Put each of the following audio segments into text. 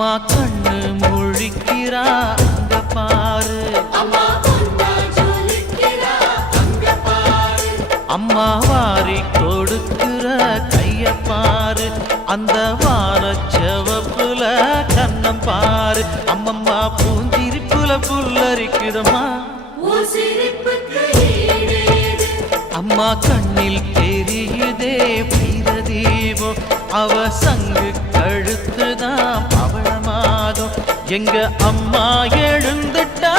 அம்மா கண்ணு முழிக்கிறா அங்க பாரு, அம்மா வாரி கொடுக்கிற கைய பாரு, அந்த வானச்சவப்புல கண்ணம் பாரு. அம்மம்மா பூஞ்சிரிப்புல புல்லரிக்குதம்மா, அம்மா கண்ணில் தெரியுதே வீரதீபம், அவ சங்கு கழுத்துதான் பவளமாகும். எங்க அம்மா எழுந்துட்டா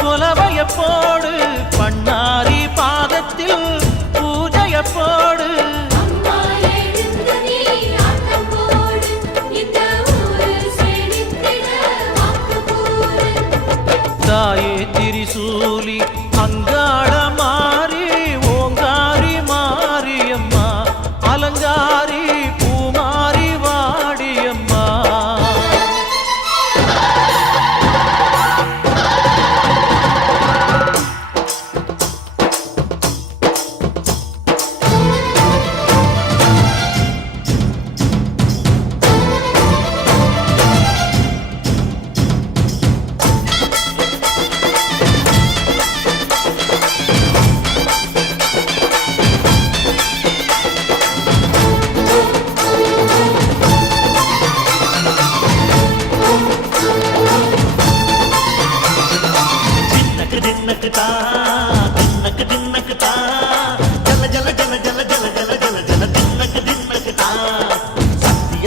கொலவைய போடு, பண்ணாரி பாதத்தில் பூஜைய போடு. தாயே திரிசூலி அங்காள மாறி ஓங்காரி மாரியம்மா, அலங்காரி பூமாரி வாடியம்மா.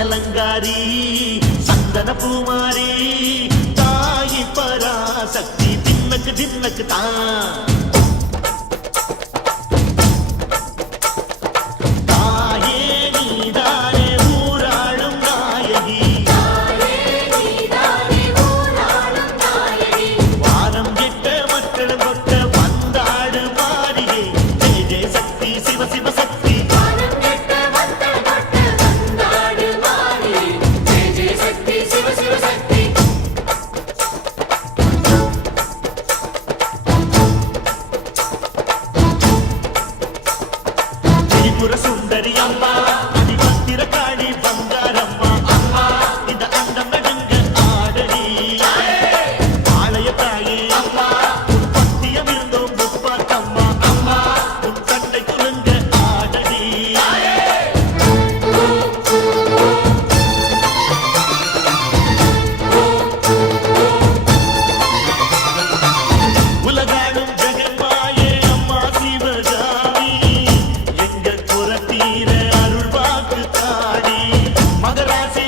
அலங்காரி சந்தன பூமாரி தாயி பராசக்தி தின்னக்கு தின்னக்கு தான். சுந்தரி அம்மா அதிபத்திர காளி பங்காரம்மா, அம்மா இந்த அண்டம் நடுங்க ஆடடி ஆலய தாயே, அம்மா உன் பத்தியம் இருந்தோம் முப்பாட்டம்மா, அம்மா உன் கட்டை குலுங்க ஆடடி. உலகாடும் ஜெகன்மாயே அம்மா சிவகாமி, எங்க குரத்தீர அருள் வாக்கு தாடி மகராசி